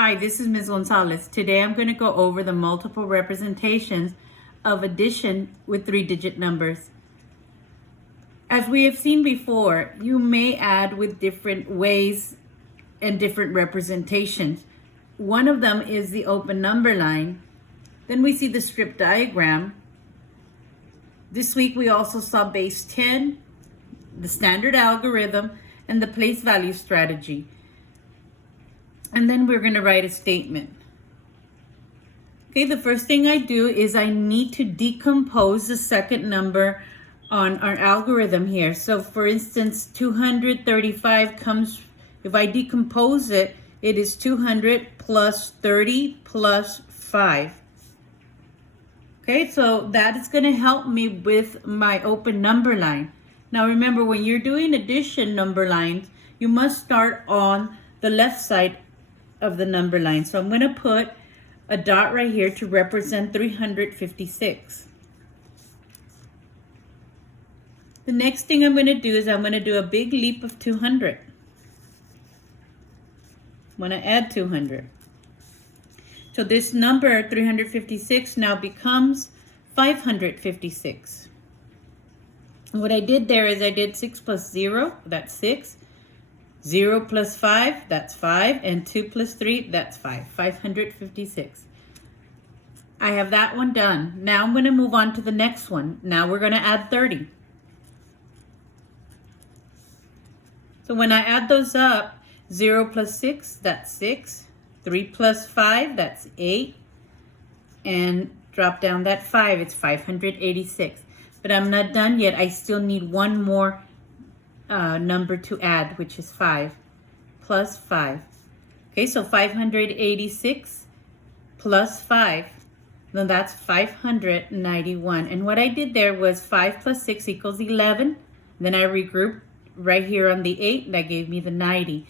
Hi, this is Ms. Gonzalez. Today I'm going to go over the multiple representations of addition with three-digit numbers. As we have seen before, you may add with different ways and different representations. One of them is the open number line. Then we see the strip diagram. This week we also saw base 10, the standard algorithm, and the place value strategy. And then we're going to write a statement. Okay, the first thing I do is I need to decompose the second number on our algorithm here. So for instance, 235 comes, if I decompose it, it is 200 plus 30 plus 5. Okay, so that is going to help me with my open number line. Now remember, when you're doing addition number lines, you must start on the left side of the number line. So I'm going to put a dot right here to represent 356. The next thing I'm going to do is I'm going to do a big leap of 200. I'm going to add 200. So this number 356 now becomes 556. And what I did there is I did 6 plus 0, that's 6. 0 plus 5, that's 5, and 2 plus 3, that's 5, 556. I have that one done. Now I'm going to move on to the next one. Now we're going to add 30. So when I add those up, 0 plus 6, that's 6, 3 plus 5, that's 8, and drop down that 5, it's 586. But I'm not done yet. I still need one more number to add, which is 5 plus 5. Okay, so 586 plus 5, then that's 591. And what I did there was 5 plus 6 equals 11. Then I regrouped right here on the 8, that gave me the 90.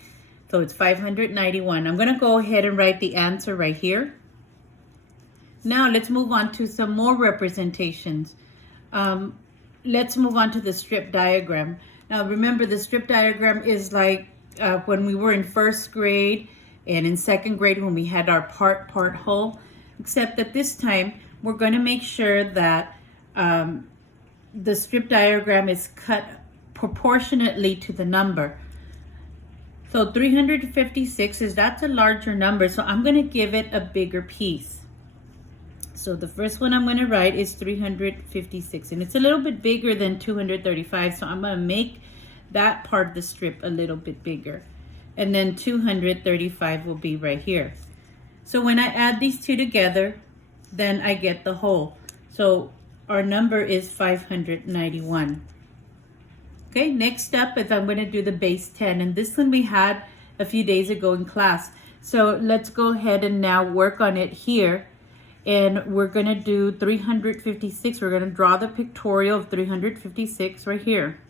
So it's 591. I'm going to go ahead and write the answer right here. Now let's move on to some more representations. Let's move on to the strip diagram. Now remember, the strip diagram is like when we were in first grade and in second grade when we had our part whole, except that this time we're going to make sure that the strip diagram is cut proportionately to the number. So 356 that's a larger number, so I'm going to give it a bigger piece. So the first one I'm going to write is 356, and it's a little bit bigger than 235, so I'm going to make that part of the strip a little bit bigger. And then 235 will be right here. So when I add these two together, then I get the whole. So our number is 591. Okay, next up is I'm going to do the base 10, and this one we had a few days ago in class. So let's go ahead and now work on it here. And we're going to do 356. We're going to draw the pictorial of 356 right here.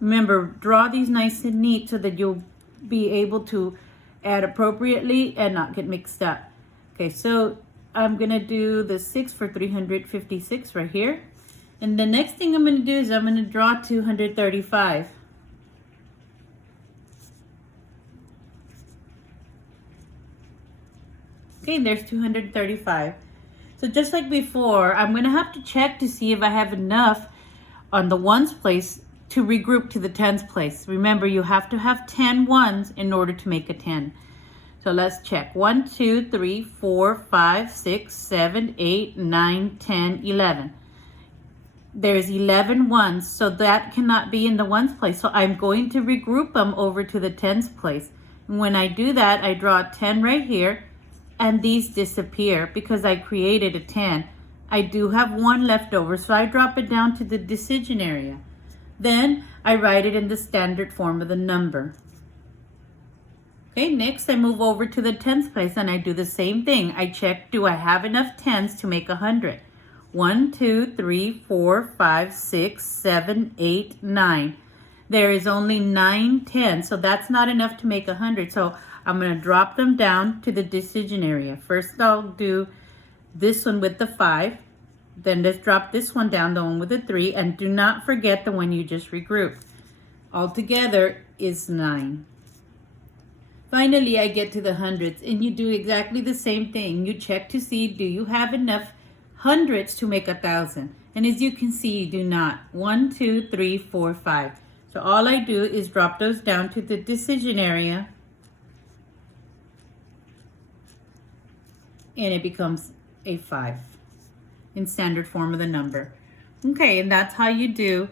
Remember, draw these nice and neat so that you'll be able to add appropriately and not get mixed up. Okay, so I'm going to do the 6 for 356 right here. And the next thing I'm going to do is I'm going to draw 235. Okay, there's 235. So just like before, I'm going to have to check to see if I have enough on the ones place to regroup to the tens place. Remember, you have to have 10 ones in order to make a 10. So let's check. 1, 2, 3, 4, 5, 6, 7, 8, 9, 10, 11. There's 11 ones, so that cannot be in the ones place. So I'm going to regroup them over to the tens place. And when I do that, I draw a 10 right here. And these disappear because I created a 10. I do have one left over, so I drop it down to the decision area. Then I write it in the standard form of the number. Okay, next I move over to the tens place and I do the same thing. I check, do I have enough tens to make 100? 1, 2, 3, 4, 5, 6, 7, 8, 9. There is only 9 tens, so that's not enough to make 100. So I'm going to drop them down to the decision area. First, I'll do this one with the 5. Then let's drop this one down, the one with the 3. And do not forget the one you just regrouped. Altogether is 9. Finally, I get to the hundreds, and you do exactly the same thing. You check to see, do you have enough hundreds to make 1,000? And as you can see, you do not. 1, 2, 3, 4, 5. So all I do is drop those down to the decision area, and it becomes a 5 in standard form of the number. Okay, and that's how you do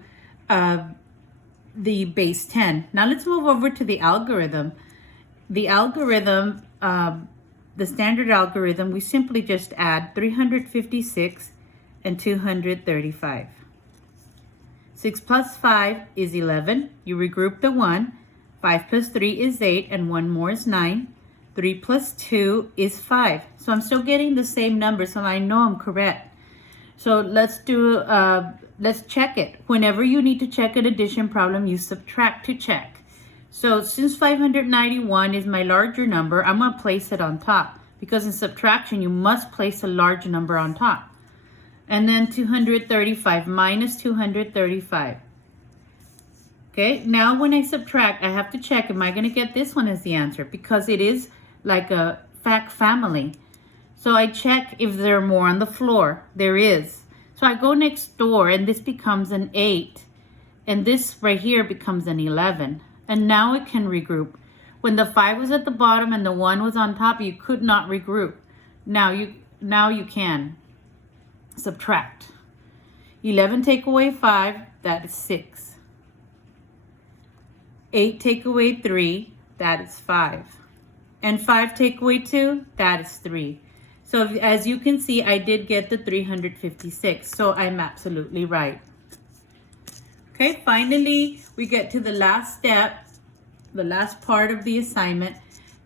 the base 10. Now let's move over to the algorithm. The algorithm, the standard algorithm, we simply just add 356 and 235. 6 plus 5 is 11. You regroup the 1. 5 plus 3 is 8, and 1 more is 9. 3 plus 2 is 5. So I'm still getting the same number, so I know I'm correct. So let's check it. Whenever you need to check an addition problem, you subtract to check. So since 591 is my larger number, I'm going to place it on top, because in subtraction, you must place a large number on top. And then 235 minus 235. Okay, now when I subtract, I have to check, am I going to get this one as the answer? Because it is like a fact family. So I check if there are more on the floor. There is. So I go next door, and this becomes an 8. And this right here becomes an 11. And now it can regroup. When the 5 was at the bottom and the 1 was on top, you could not regroup. Now you can subtract. 11 take away 5, that is 6. 8 take away 3, that is 5. And 5 take away 2, that is 3. So as you can see, I did get the 356. So I'm absolutely right. Okay, finally, we get to the last step, the last part of the assignment,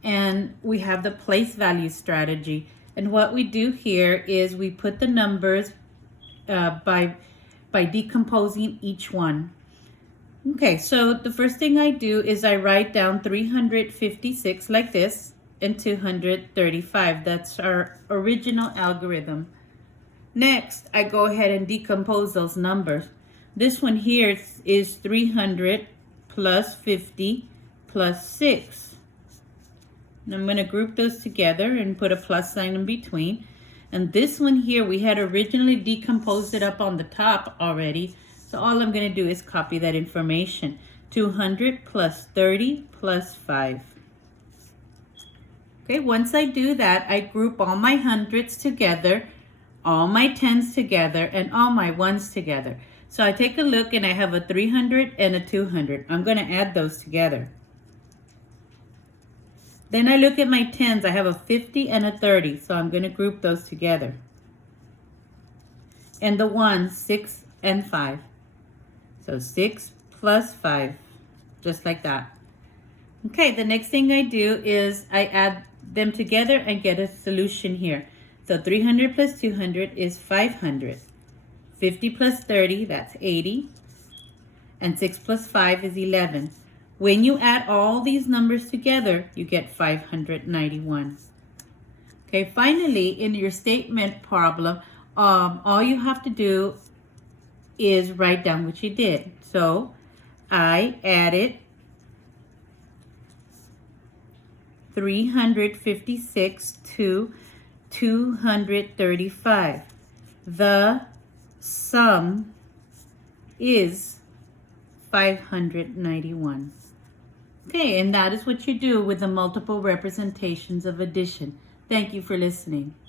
and we have the place value strategy. And what we do here is we put the numbers by decomposing each one. Okay, so the first thing I do is I write down 356 like this and 235. That's our original algorithm. Next, I go ahead and decompose those numbers. This one here is 300 plus 50 plus 6. And I'm going to group those together and put a plus sign in between. And this one here, we had originally decomposed it up on the top already. So all I'm going to do is copy that information. 200 plus 30 plus 5. Okay, once I do that, I group all my hundreds together, all my tens together, and all my ones together. So I take a look, and I have a 300 and a 200. I'm going to add those together. Then I look at my tens. I have a 50 and a 30. So I'm going to group those together. And the ones, 6 and 5. So 6 plus 5, just like that. Okay, the next thing I do is I add them together and get a solution here. So 300 plus 200 is 500. 50 plus 30, that's 80. And 6 plus 5 is 11. When you add all these numbers together, you get 591. Okay, finally, in your statement problem, all you have to do is write down what you did. So I added 356 to 235. The sum is 591. Okay, and that is what you do with the multiple representations of addition. Thank you for listening.